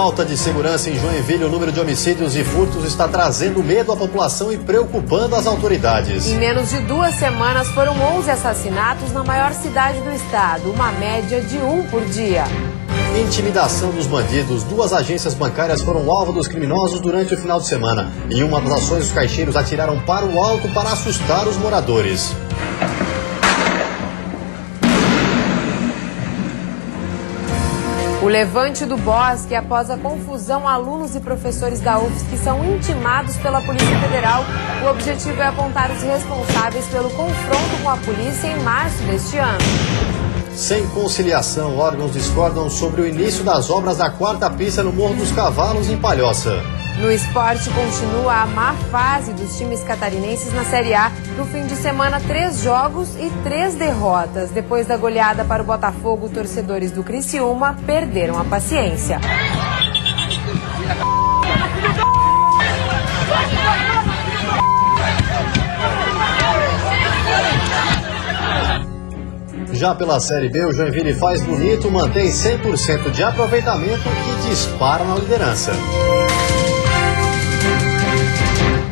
falta de segurança em Joinville, o número de homicídios e furtos está trazendo medo à população e preocupando as autoridades. Em menos de 2 semanas foram 11 assassinatos na maior cidade do estado, uma média de 1 por dia. Intimidação dos bandidos. 2 agências bancárias foram alvo dos criminosos durante o final de semana. Em uma das ações, os caixeiros atiraram para o alto para assustar os moradores. O levante do Bosque, após a confusão, alunos e professores da UFSC são intimados pela Polícia Federal. O objetivo é apontar os responsáveis pelo confronto com a polícia em março deste ano. Sem conciliação, órgãos discordam sobre o início das obras da 4ª pista no Morro dos Cavalos, em Palhoça. No esporte, continua a má fase dos times catarinenses na Série A. No fim de semana, 3 jogos e 3 derrotas. Depois da goleada para o Botafogo, torcedores do Criciúma perderam a paciência. Já pela Série B, o Joinville faz bonito, mantém 100% de aproveitamento e dispara na liderança.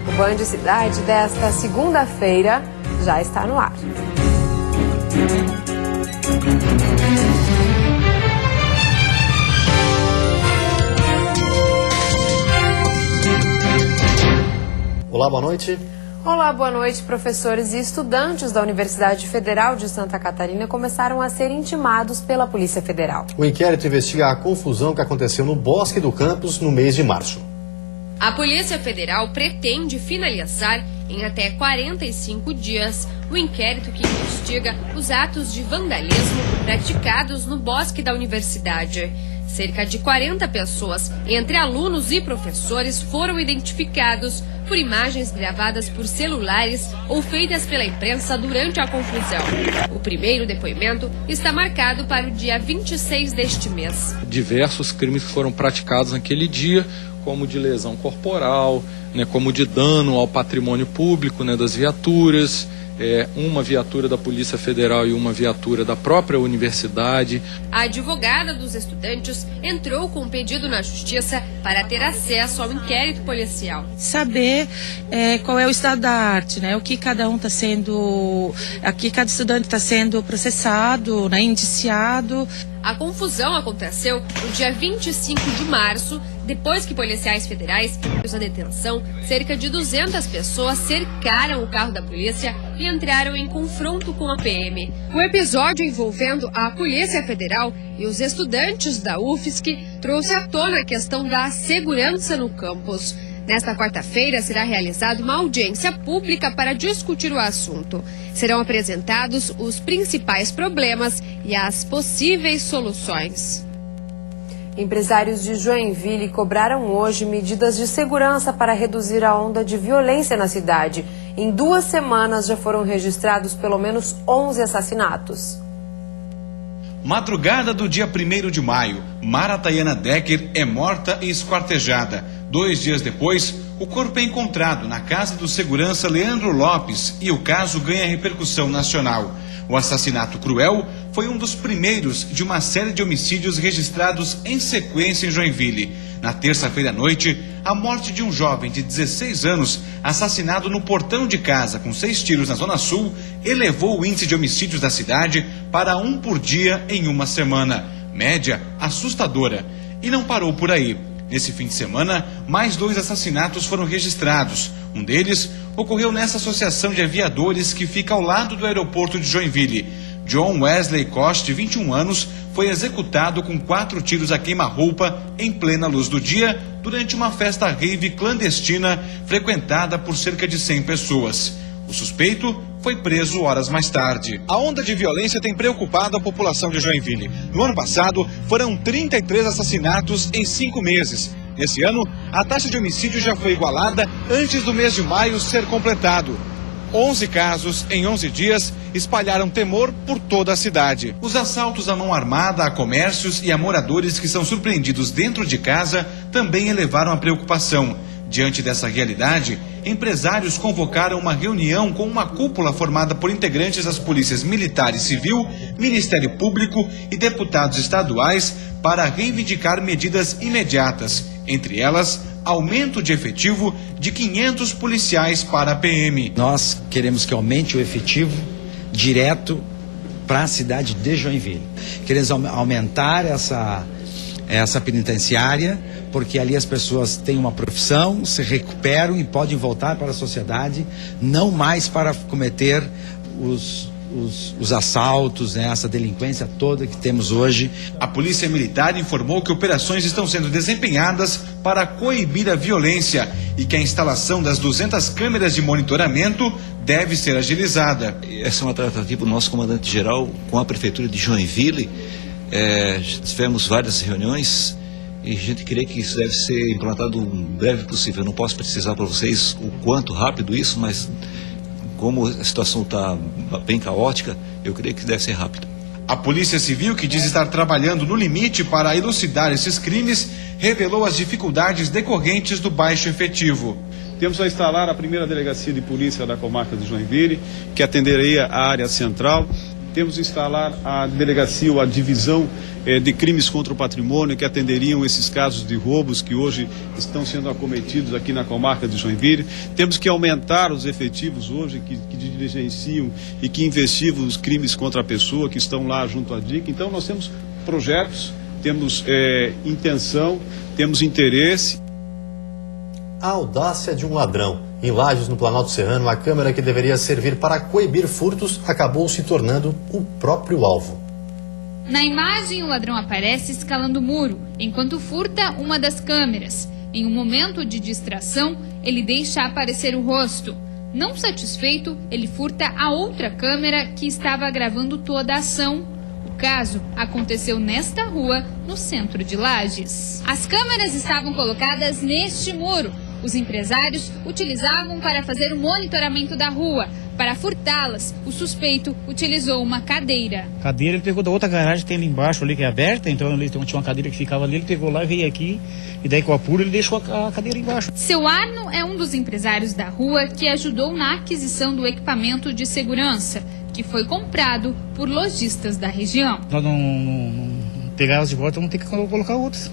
O Band Cidade desta segunda-feira já está no ar. Olá, boa noite. Olá, boa noite. Professores e estudantes da Universidade Federal de Santa Catarina começaram a ser intimados pela Polícia Federal. O inquérito investiga a confusão que aconteceu no Bosque do Campus no mês de março. A Polícia Federal pretende finalizar em até 45 dias o inquérito que investiga os atos de vandalismo praticados no Bosque da Universidade. Cerca de 40 pessoas, entre alunos e professores, foram identificados por imagens gravadas por celulares ou feitas pela imprensa durante a confusão. O primeiro depoimento está marcado para o dia 26 deste mês. Diversos crimes foram praticados naquele dia, como de lesão corporal, como de dano ao patrimônio público das viaturas, uma viatura da Polícia Federal e uma viatura da própria universidade. A advogada dos estudantes entrou com um pedido na Justiça para ter acesso ao inquérito policial. Saber qual é o estado da arte, o que cada um está sendo, aqui cada estudante está sendo processado, indiciado. A confusão aconteceu no dia 25 de março, depois que policiais federais, na detenção, cerca de 200 pessoas cercaram o carro da polícia e entraram em confronto com a PM. O episódio envolvendo a Polícia Federal e os estudantes da UFSC trouxe à tona a questão da segurança no campus. Nesta quarta-feira será realizada uma audiência pública para discutir o assunto. Serão apresentados os principais problemas e as possíveis soluções. Empresários de Joinville cobraram hoje medidas de segurança para reduzir a onda de violência na cidade. Em 2 semanas já foram registrados pelo menos 11 assassinatos. Madrugada do dia 1º de maio, Mara Tayana Decker é morta e esquartejada. 2 dias depois, o corpo é encontrado na casa do segurança Leandro Lopes e o caso ganha repercussão nacional. O assassinato cruel foi um dos primeiros de uma série de homicídios registrados em sequência em Joinville. Na terça-feira à noite, a morte de um jovem de 16 anos, assassinado no portão de casa com 6 tiros na Zona Sul, elevou o índice de homicídios da cidade para 1 por dia em uma semana. Média assustadora. E não parou por aí. Nesse fim de semana, mais 2 assassinatos foram registrados. Um deles ocorreu nessa associação de aviadores que fica ao lado do aeroporto de Joinville. John Wesley Costa, de 21 anos, foi executado com 4 tiros a queima-roupa em plena luz do dia durante uma festa rave clandestina frequentada por cerca de 100 pessoas. O suspeito foi preso horas mais tarde. A onda de violência tem preocupado a população de Joinville. No ano passado, foram 33 assassinatos em 5 meses. Nesse ano, a taxa de homicídio já foi igualada antes do mês de maio ser completado. 11 casos em 11 dias espalharam temor por toda a cidade. Os assaltos à mão armada a comércios e a moradores que são surpreendidos dentro de casa também elevaram a preocupação. Diante dessa realidade, empresários convocaram uma reunião com uma cúpula formada por integrantes das polícias militar e civil, Ministério Público e deputados estaduais para reivindicar medidas imediatas, entre elas, aumento de efetivo de 500 policiais para a PM. Nós queremos que aumente o efetivo direto para a cidade de Joinville. Queremos aumentar essa penitenciária, porque ali as pessoas têm uma profissão, se recuperam e podem voltar para a sociedade, não mais para cometer os assaltos, né, essa delinquência toda que temos hoje. A Polícia Militar informou que operações estão sendo desempenhadas para coibir a violência e que a instalação das 200 câmeras de monitoramento deve ser agilizada. Essa é uma tratativa do nosso comandante-geral com a Prefeitura de Joinville. Tivemos várias reuniões e a gente crê que isso deve ser implantado o breve possível. Eu não posso precisar para vocês o quanto rápido isso, mas como a situação está bem caótica, eu creio que deve ser rápido. A Polícia Civil, que diz estar trabalhando no limite para elucidar esses crimes, revelou as dificuldades decorrentes do baixo efetivo. Temos a instalar a primeira delegacia de polícia da comarca de Joinville, que atenderia a área central. Temos que instalar a delegacia ou a divisão de crimes contra o patrimônio, que atenderiam esses casos de roubos que hoje estão sendo acometidos aqui na comarca de Joinville. Temos que aumentar os efetivos hoje que diligenciam e que investigam os crimes contra a pessoa, que estão lá junto à DIC. Então nós temos projetos, temos intenção, temos interesse. A audácia de um ladrão. Em Lages, no Planalto Serrano, a câmera que deveria servir para coibir furtos acabou se tornando o próprio alvo. Na imagem, o ladrão aparece escalando o muro, enquanto furta uma das câmeras. Em um momento de distração, ele deixa aparecer o rosto. Não satisfeito, ele furta a outra câmera que estava gravando toda a ação. O caso aconteceu nesta rua, no centro de Lages. As câmeras estavam colocadas neste muro. Os empresários utilizavam para fazer o monitoramento da rua. Para furtá-las, o suspeito utilizou uma cadeira. Cadeira ele pegou da outra garagem que tem ali embaixo, ali que é aberta, então ali tinha uma cadeira que ficava ali, ele pegou lá e veio aqui, e daí com o apuro ele deixou a cadeira embaixo. Seu Arno é um dos empresários da rua que ajudou na aquisição do equipamento de segurança, que foi comprado por lojistas da região. Nós não pegar elas de volta, vamos ter que colocar outras.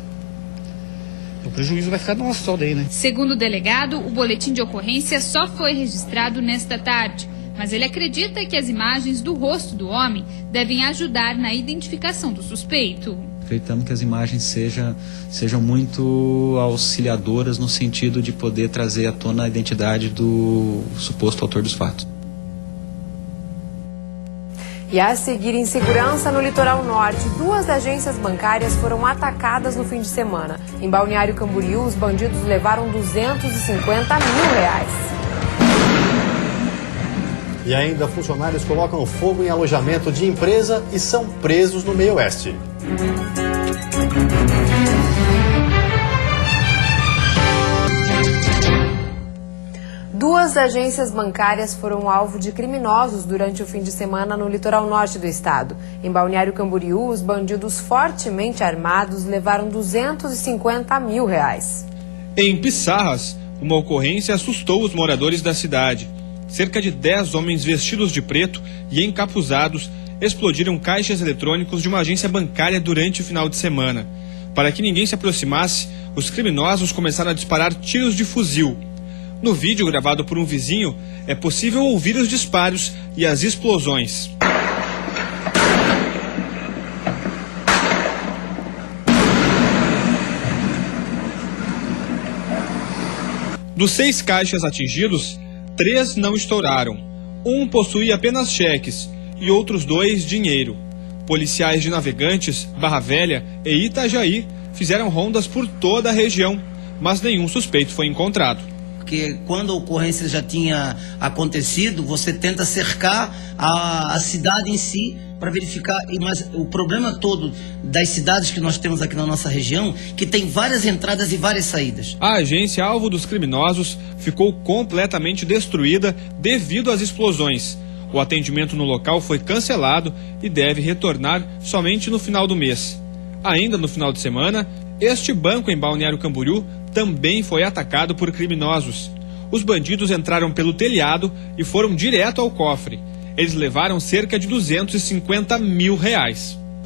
O prejuízo vai ficar nosso só daí, né? Segundo o delegado, o boletim de ocorrência só foi registrado nesta tarde. Mas ele acredita que as imagens do rosto do homem devem ajudar na identificação do suspeito. Acreditamos que as imagens sejam muito auxiliadoras no sentido de poder trazer à tona a identidade do suposto autor dos fatos. E a seguir, em segurança no litoral norte, 2 agências bancárias foram atacadas no fim de semana. Em Balneário Camboriú, os bandidos levaram R$250 mil. E ainda, funcionários colocam fogo em alojamento de empresa e são presos no meio oeste. Duas agências bancárias foram alvo de criminosos durante o fim de semana no litoral norte do estado. Em Balneário Camboriú, os bandidos fortemente armados levaram R$250 mil. Em Pissarras, uma ocorrência assustou os moradores da cidade. Cerca de 10 homens vestidos de preto e encapuzados explodiram caixas eletrônicos de uma agência bancária durante o final de semana. Para que ninguém se aproximasse, os criminosos começaram a disparar tiros de fuzil. No vídeo gravado por um vizinho, é possível ouvir os disparos e as explosões. Dos 6 caixas atingidos, 3 não estouraram. Um possuía apenas cheques e outros 2 dinheiro. Policiais de Navegantes, Barra Velha e Itajaí fizeram rondas por toda a região, mas nenhum suspeito foi encontrado. Porque quando a ocorrência já tinha acontecido, você tenta cercar a cidade em si para verificar. Mas o problema todo das cidades que nós temos aqui na nossa região, que tem várias entradas e várias saídas. A agência alvo dos criminosos ficou completamente destruída devido às explosões. O atendimento no local foi cancelado e deve retornar somente no final do mês. Ainda no final de semana, este banco em Balneário Camboriú também foi atacado por criminosos. Os bandidos entraram pelo telhado e foram direto ao cofre. Eles levaram cerca de R$250 mil.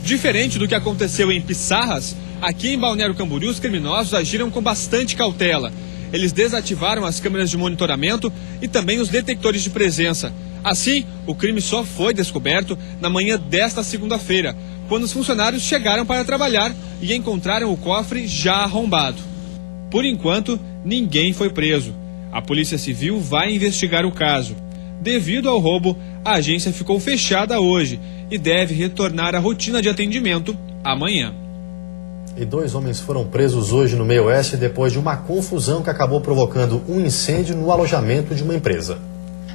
Diferente do que aconteceu em Pissarras, aqui em Balneário Camboriú os criminosos agiram com bastante cautela. Eles desativaram as câmeras de monitoramento e também os detectores de presença. Assim, o crime só foi descoberto na manhã desta segunda-feira, quando os funcionários chegaram para trabalhar e encontraram o cofre já arrombado. Por enquanto, ninguém foi preso. A Polícia Civil vai investigar o caso. Devido ao roubo, a agência ficou fechada hoje e deve retornar à rotina de atendimento amanhã. E 2 homens foram presos hoje no Meio Oeste depois de uma confusão que acabou provocando um incêndio no alojamento de uma empresa.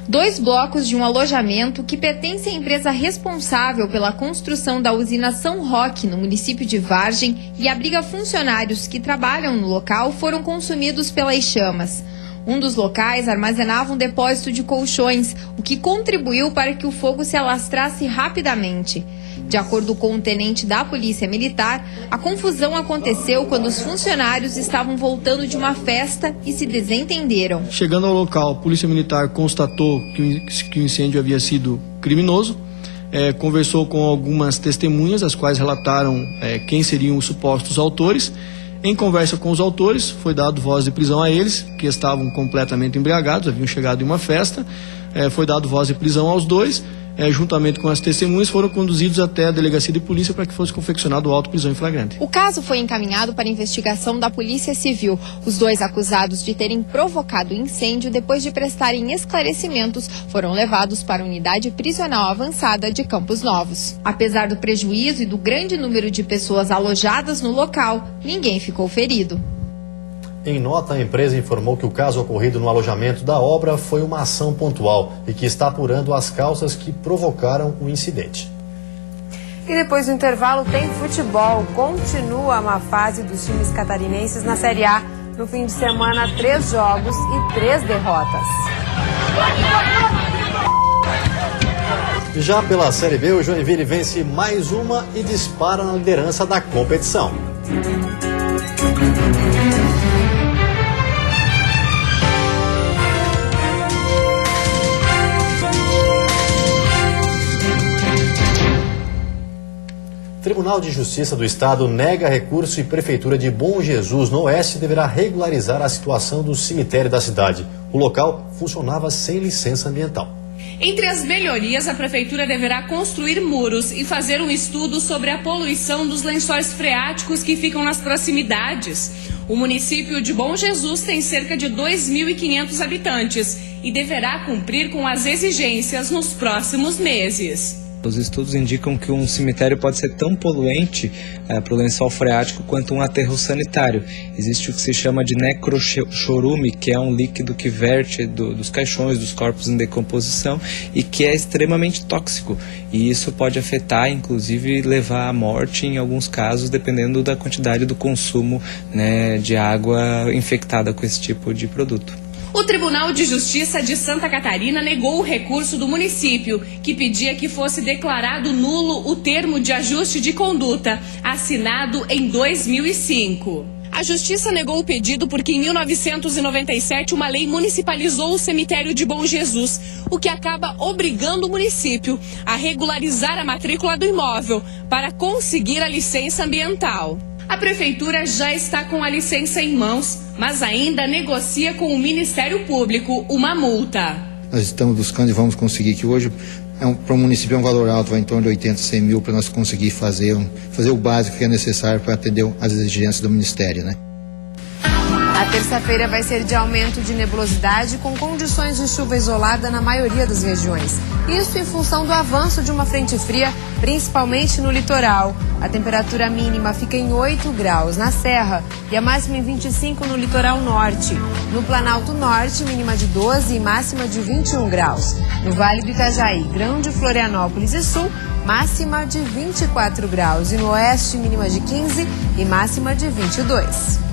2 blocos de um alojamento que pertence à empresa responsável pela construção da usina São Roque, no município de Vargem, e abriga funcionários que trabalham no local, foram consumidos pelas chamas. Um dos locais armazenava um depósito de colchões, o que contribuiu para que o fogo se alastrasse rapidamente. De acordo com o tenente da Polícia Militar, a confusão aconteceu quando os funcionários estavam voltando de uma festa e se desentenderam. Chegando ao local, a Polícia Militar constatou que o incêndio havia sido criminoso, conversou com algumas testemunhas, as quais relataram quem seriam os supostos autores. Em conversa com os autores, foi dado voz de prisão a eles, que estavam completamente embriagados, haviam chegado em uma festa. Foi dado voz de prisão aos 2, juntamente com as testemunhas, foram conduzidos até a delegacia de polícia para que fosse confeccionado o auto de prisão em flagrante. O caso foi encaminhado para investigação da Polícia Civil. Os 2 acusados de terem provocado o incêndio, depois de prestarem esclarecimentos, foram levados para a unidade prisional avançada de Campos Novos. Apesar do prejuízo e do grande número de pessoas alojadas no local, ninguém ficou ferido. Em nota, a empresa informou que o caso ocorrido no alojamento da obra foi uma ação pontual e que está apurando as causas que provocaram o incidente. E depois do intervalo tem futebol. Continua a má fase dos times catarinenses na Série A. No fim de semana, 3 jogos e 3 derrotas. Já pela Série B, o Joinville vence mais uma e dispara na liderança da competição. Tribunal de Justiça do Estado nega recurso e Prefeitura de Bom Jesus, no Oeste, deverá regularizar a situação do cemitério da cidade. O local funcionava sem licença ambiental. Entre as melhorias, a Prefeitura deverá construir muros e fazer um estudo sobre a poluição dos lençóis freáticos que ficam nas proximidades. O município de Bom Jesus tem cerca de 2.500 habitantes e deverá cumprir com as exigências nos próximos meses. Os estudos indicam que um cemitério pode ser tão poluente para o lençol freático quanto um aterro sanitário. Existe o que se chama de necrochorume, que é um líquido que verte dos caixões, dos corpos em decomposição e que é extremamente tóxico. E isso pode afetar, inclusive levar à morte em alguns casos, dependendo da quantidade do consumo, né, de água infectada com esse tipo de produto. O Tribunal de Justiça de Santa Catarina negou o recurso do município, que pedia que fosse declarado nulo o termo de ajuste de conduta, assinado em 2005. A Justiça negou o pedido porque em 1997 uma lei municipalizou o cemitério de Bom Jesus, o que acaba obrigando o município a regularizar a matrícula do imóvel para conseguir a licença ambiental. A Prefeitura já está com a licença em mãos, mas ainda negocia com o Ministério Público uma multa. Nós estamos buscando e vamos conseguir, que hoje para o município é um valor alto, vai em torno de 80, 100 mil, para nós conseguir fazer o básico que é necessário para atender as exigências do Ministério, né? A terça-feira vai ser de aumento de nebulosidade com condições de chuva isolada na maioria das regiões. Isso em função do avanço de uma frente fria, principalmente no litoral. A temperatura mínima fica em 8 graus na Serra e a máxima em 25 no litoral norte. No Planalto Norte, mínima de 12 e máxima de 21 graus. No Vale do Itajaí, Grão de Florianópolis e Sul, máxima de 24 graus. E no Oeste, mínima de 15 e máxima de 22.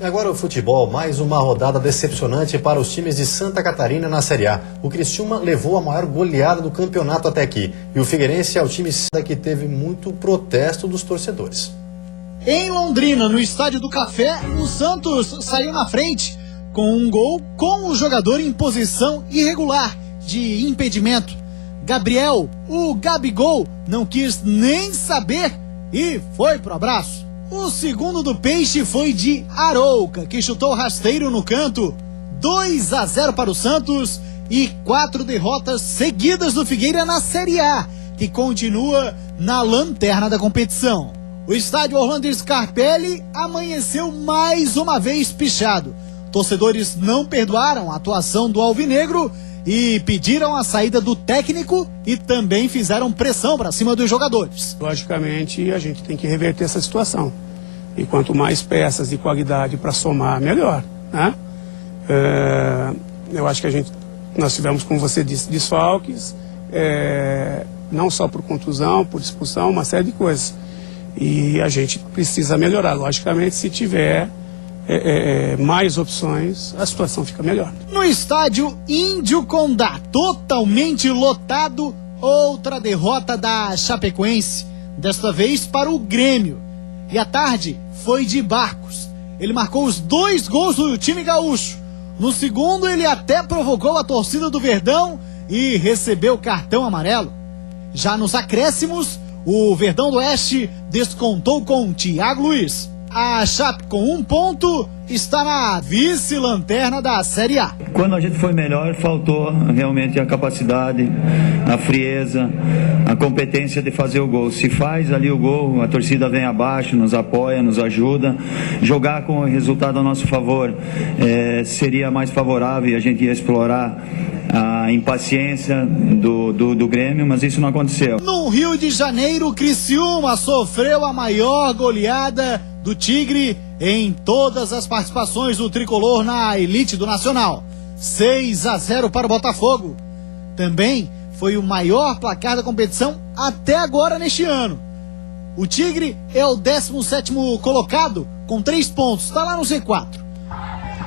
E agora o futebol, mais uma rodada decepcionante para os times de Santa Catarina na Série A. O Criciúma levou a maior goleada do campeonato até aqui. E o Figueirense é o time que teve muito protesto dos torcedores. Em Londrina, no Estádio do Café, o Santos saiu na frente com um gol com o jogador em posição irregular de impedimento. Gabriel, o Gabigol, não quis nem saber e foi pro abraço. O segundo do Peixe foi de Arouca, que chutou rasteiro no canto. 2-0 para o Santos e 4 derrotas seguidas do Figueira na Série A, que continua na lanterna da competição. O estádio Orlando Scarpelli amanheceu mais uma vez pichado. Torcedores não perdoaram a atuação do alvinegro e pediram a saída do técnico e também fizeram pressão para cima dos jogadores. Logicamente, a gente tem que reverter essa situação. E quanto mais peças de qualidade para somar, melhor, né? Eu acho que nós tivemos, como você disse, desfalques, não só por contusão, por expulsão, uma série de coisas. E a gente precisa melhorar. Logicamente, se tiver mais opções, a situação fica melhor. No estádio Índio Condá, totalmente lotado, outra derrota da Chapecoense, desta vez para o Grêmio. E à tarde foi de Barcos. Ele marcou os 2 gols do time gaúcho. No segundo, ele até provocou a torcida do Verdão e recebeu cartão amarelo. Já nos acréscimos, o Verdão do Oeste descontou com Thiago Luiz. A Chape, com 1 ponto, está na vice-lanterna da Série A. Quando a gente foi melhor, faltou realmente a capacidade, a frieza, a competência de fazer o gol. Se faz ali o gol, a torcida vem abaixo, nos apoia, nos ajuda. Jogar com o resultado a nosso favor seria mais favorável e a gente ia explorar a impaciência do Grêmio, mas isso não aconteceu. No Rio de Janeiro, o Criciúma sofreu a maior goleada do Tigre em todas as participações do tricolor na elite do Nacional. 6-0 para o Botafogo. Também foi o maior placar da competição até agora neste ano. O Tigre é o 17º colocado com 3 pontos, está lá no Z4.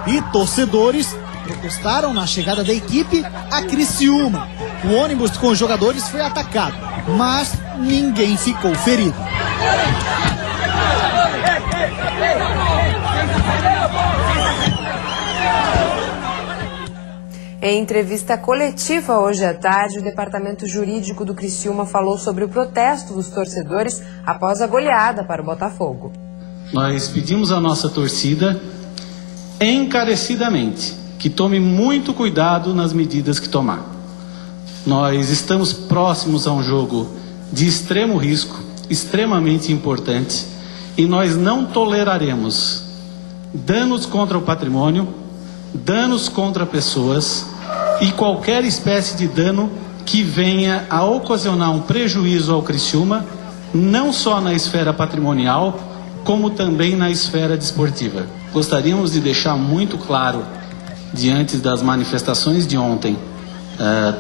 E torcedores protestaram na chegada da equipe a Criciúma. O ônibus com os jogadores foi atacado, mas ninguém ficou ferido. Em entrevista coletiva hoje à tarde, o departamento jurídico do Criciúma falou sobre o protesto dos torcedores após a goleada para o Botafogo. Nós pedimos à nossa torcida encarecidamente que tome muito cuidado nas medidas que tomar. Nós estamos próximos a um jogo de extremo risco, extremamente importante, e nós não toleraremos danos contra o patrimônio, danos contra pessoas e qualquer espécie de dano que venha a ocasionar um prejuízo ao Criciúma, não só na esfera patrimonial, como também na esfera desportiva. Gostaríamos de deixar muito claro, diante das manifestações de ontem,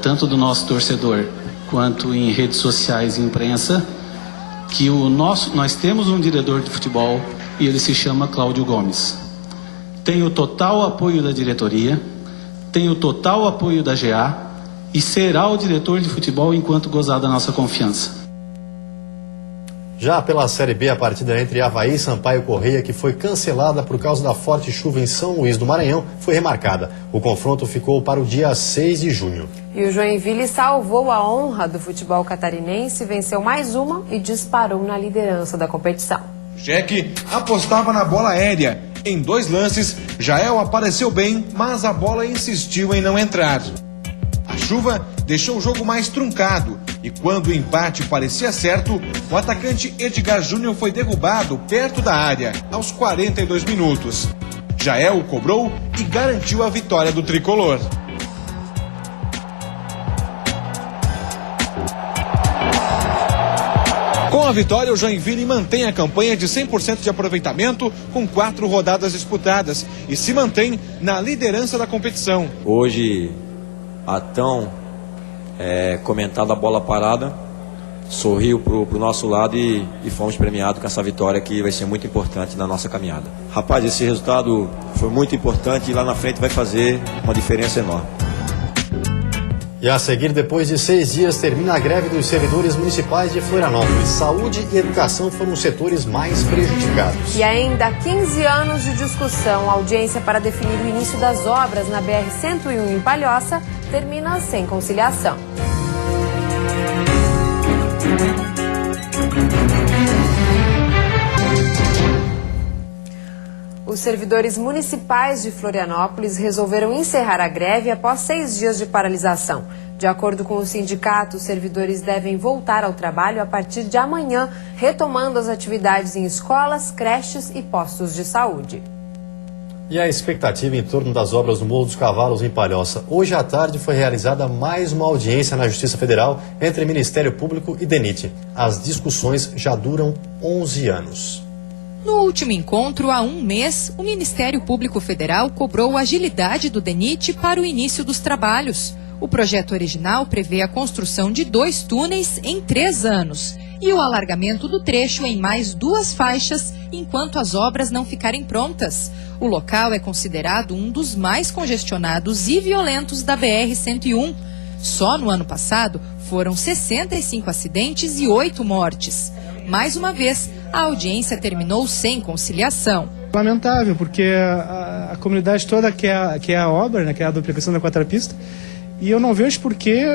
tanto do nosso torcedor quanto em redes sociais e imprensa, que nós temos um diretor de futebol e ele se chama Cláudio Gomes. Tem o total apoio da diretoria, tem o total apoio da GA e será o diretor de futebol enquanto gozar da nossa confiança. Já pela Série B, a partida entre Avaí e Sampaio Corrêa, que foi cancelada por causa da forte chuva em São Luís do Maranhão, foi remarcada. O confronto ficou para o dia 6 de junho. E o Joinville salvou a honra do futebol catarinense, venceu mais uma e disparou na liderança da competição. Jack apostava na bola aérea. Em 2 lances, Jael apareceu bem, mas a bola insistiu em não entrar. A chuva deixou o jogo mais truncado e quando o empate parecia certo, o atacante Edgar Júnior foi derrubado perto da área, aos 42 minutos. Jael cobrou e garantiu a vitória do tricolor. Com a vitória, o Joinville mantém a campanha de 100% de aproveitamento com 4 rodadas disputadas e se mantém na liderança da competição. Hoje, a tão comentada bola parada sorriu para o nosso lado e fomos premiados com essa vitória que vai ser muito importante na nossa caminhada. Rapaz, esse resultado foi muito importante e lá na frente vai fazer uma diferença enorme. E a seguir, depois de 6 dias, termina a greve dos servidores municipais de Florianópolis. Saúde e educação foram os setores mais prejudicados. E ainda 15 anos de discussão, a audiência para definir o início das obras na BR-101 em Palhoça termina sem conciliação. Os servidores municipais de Florianópolis resolveram encerrar a greve após 6 dias de paralisação. De acordo com o sindicato, os servidores devem voltar ao trabalho a partir de amanhã, retomando as atividades em escolas, creches e postos de saúde. E a expectativa em torno das obras do Morro dos Cavalos em Palhoça. Hoje à tarde foi realizada mais uma audiência na Justiça Federal entre Ministério Público e DENIT. As discussões já duram 11 anos. No último encontro, há um mês, o Ministério Público Federal cobrou a agilidade do DENIT para o início dos trabalhos. O projeto original prevê a construção de 2 túneis em 3 anos e o alargamento do trecho em mais 2 faixas enquanto as obras não ficarem prontas. O local é considerado um dos mais congestionados e violentos da BR-101. Só no ano passado foram 65 acidentes e 8 mortes. Mais uma vez, a audiência terminou sem conciliação. Lamentável, porque a comunidade toda quer a obra, né, quer a duplicação da 4ª pista, e eu não vejo por que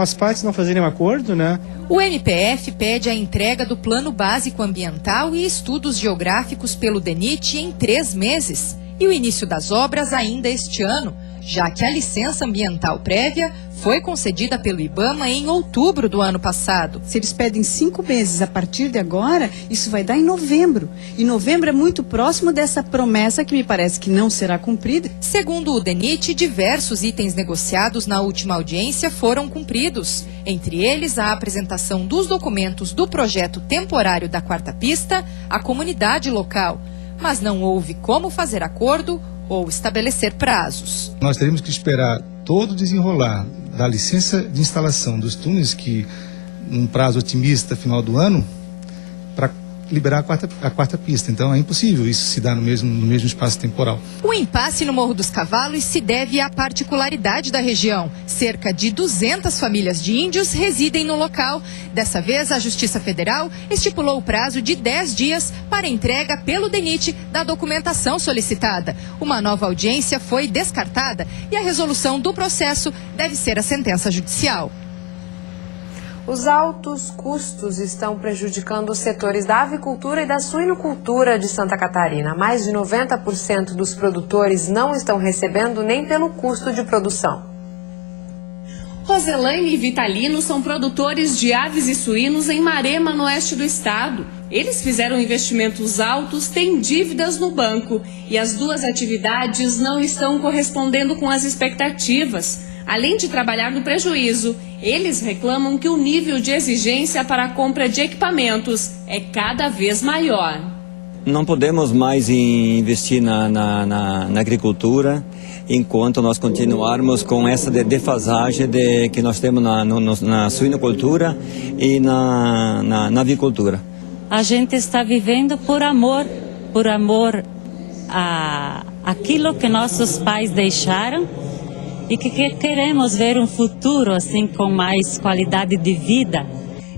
as partes não fazerem um acordo, né? O MPF pede a entrega do Plano Básico Ambiental e estudos geográficos pelo DENIT em 3 meses e o início das obras ainda este ano, já que a licença ambiental prévia foi concedida pelo IBAMA em outubro do ano passado. Se eles pedem 5 meses a partir de agora, isso vai dar em novembro. E novembro é muito próximo dessa promessa que me parece que não será cumprida. Segundo o DENIT, diversos itens negociados na última audiência foram cumpridos. Entre eles, a apresentação dos documentos do projeto temporário da 4ª pista à comunidade local. Mas não houve como fazer acordo ou estabelecer prazos. Nós teremos que esperar todo o desenrolar da licença de instalação dos túneis, que num prazo otimista final do ano, para liberar a 4ª pista. Então é impossível isso se dar no mesmo espaço temporal. O impasse no Morro dos Cavalos se deve à particularidade da região. Cerca de 200 famílias de índios residem no local. Dessa vez, a Justiça Federal estipulou o prazo de 10 dias para entrega pelo DENIT da documentação solicitada. Uma nova audiência foi descartada e a resolução do processo deve ser a sentença judicial. Os altos custos estão prejudicando os setores da avicultura e da suinocultura de Santa Catarina. Mais de 90% dos produtores não estão recebendo nem pelo custo de produção. Roselaine e Vitalino são produtores de aves e suínos em Marema, no oeste do estado. Eles fizeram investimentos altos, têm dívidas no banco e as 2 atividades não estão correspondendo com as expectativas. Além de trabalhar no prejuízo, eles reclamam que o nível de exigência para a compra de equipamentos é cada vez maior. Não podemos mais investir na agricultura enquanto nós continuarmos com essa defasagem que nós temos na suinocultura e na avicultura. A gente está vivendo por amor a aquilo que nossos pais deixaram e que queremos ver um futuro assim com mais qualidade de vida.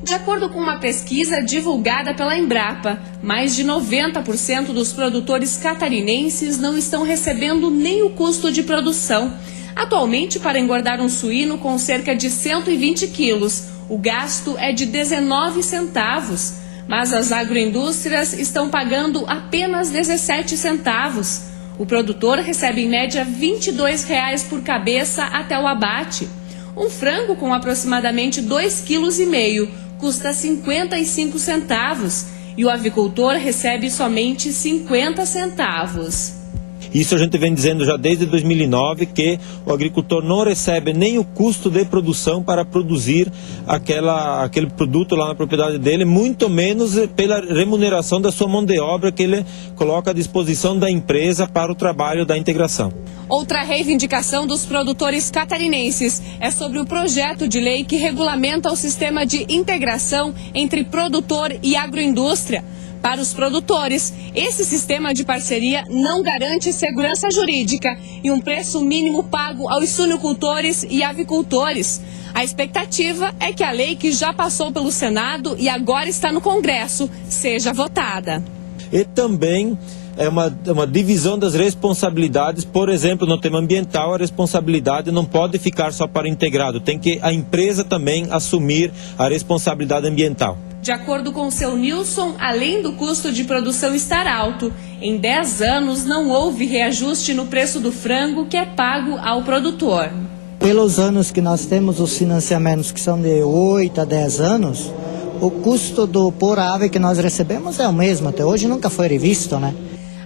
De acordo com uma pesquisa divulgada pela Embrapa, mais de 90% dos produtores catarinenses não estão recebendo nem o custo de produção. Atualmente, para engordar um suíno com cerca de 120 quilos, o gasto é de 19 centavos. Mas as agroindústrias estão pagando apenas 17 centavos. O produtor recebe em média R$ 22,00 por cabeça até o abate. Um frango com aproximadamente 2,5 kg custa 55 centavos e o avicultor recebe somente 50 centavos. Isso a gente vem dizendo já desde 2009, que o agricultor não recebe nem o custo de produção para produzir aquele produto lá na propriedade dele, muito menos pela remuneração da sua mão de obra que ele coloca à disposição da empresa para o trabalho da integração. Outra reivindicação dos produtores catarinenses é sobre o projeto de lei que regulamenta o sistema de integração entre produtor e agroindústria. Para os produtores, esse sistema de parceria não garante segurança jurídica e um preço mínimo pago aos suinocultores e avicultores. A expectativa é que a lei, que já passou pelo Senado e agora está no Congresso, seja votada. E também é uma divisão das responsabilidades. Por exemplo, no tema ambiental, a responsabilidade não pode ficar só para o integrado, tem que a empresa também assumir a responsabilidade ambiental. De acordo com o seu Nilson, além do custo de produção estar alto, em 10 anos não houve reajuste no preço do frango que é pago ao produtor. Pelos anos que nós temos os financiamentos, que são de 8 a 10 anos, o custo por ave que nós recebemos é o mesmo, até hoje nunca foi revisto, né?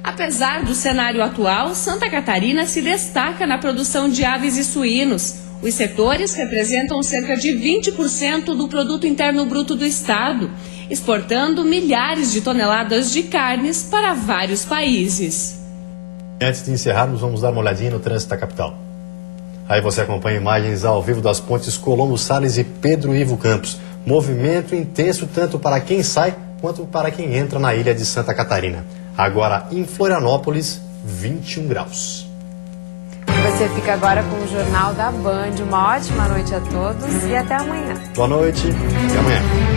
Apesar do cenário atual, Santa Catarina se destaca na produção de aves e suínos. Os setores representam cerca de 20% do produto interno bruto do estado, exportando milhares de toneladas de carnes para vários países. Antes de encerrarmos, vamos dar uma olhadinha no trânsito da capital. Aí você acompanha imagens ao vivo das pontes Colombo Salles e Pedro Ivo Campos. Movimento intenso tanto para quem sai quanto para quem entra na ilha de Santa Catarina. Agora em Florianópolis, 21 graus. Você fica agora com o Jornal da Band. Uma ótima noite a todos e até amanhã. Boa noite e até amanhã.